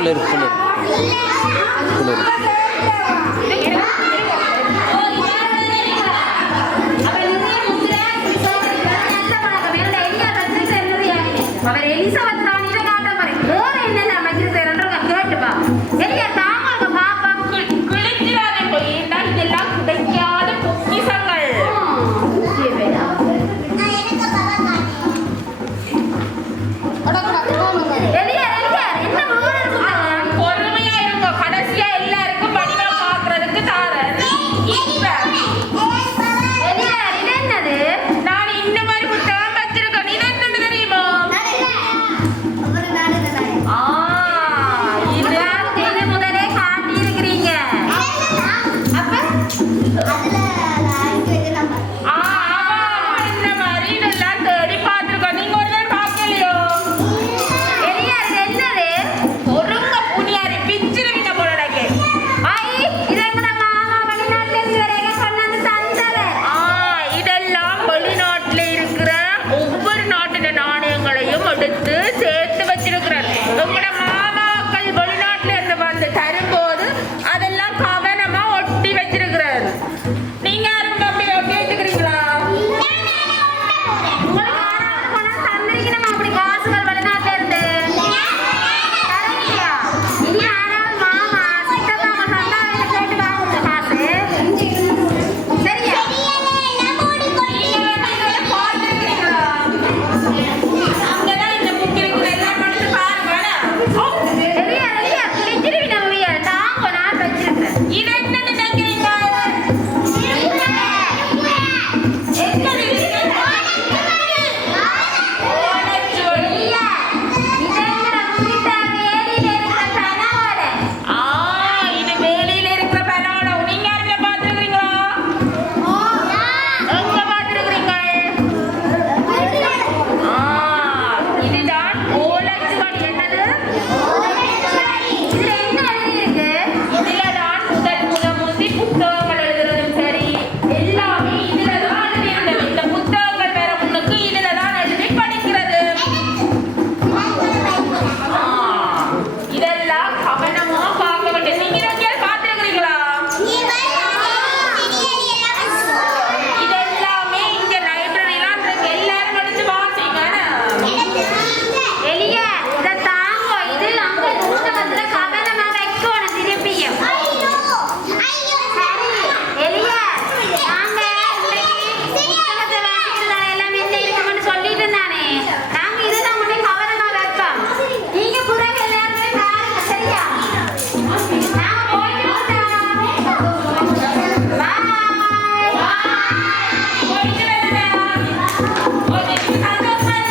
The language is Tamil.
குளிர் குளிர் குளிர். அவர் எலிசபெத் ராணியில காட்ட மாதிரி வேற என்னென்ன அமைச்சர் செய்யறன்ற கேட்டுப்பா. எலியா தாங்க பாப்பா குளிக்கிறாரே போய் இதெல்லாம் கிடைக்காத பொக்கிஷங்கள். எலியா எலியா என்ன பொறுமையா இருங்க, கடைசியா எல்லாருக்கும் படிவா பாக்குறதுக்கு தாரேன். எலியா இது என்னது? நான் இந்த மாதிரி புத்தகம் வச்சிருக்கேன். இது என்னன்னு தெரியுமா? இது முதலே காட்டி இருக்கிறீங்க. அப்ப இந்த மாதிரி இதெல்லாம் தேடி பார்த்திருக்கோம். நீங்க ஒரு நாள் பார்க்கலையோ? எலியா இது என்னது? ஒருங்க புனியாரி பிச்சிருவீங்க போல எனக்கு. ஐ இது எங்கட மாமா வெளிநாட்டுல இருந்து வரைக்கும் கொண்டு வந்து தந்தது. இதெல்லாம் வெளிநாட்டுல இருக்கிற ஒவ்வொரு நாட்டின நாணயங்களையும் எடுத்து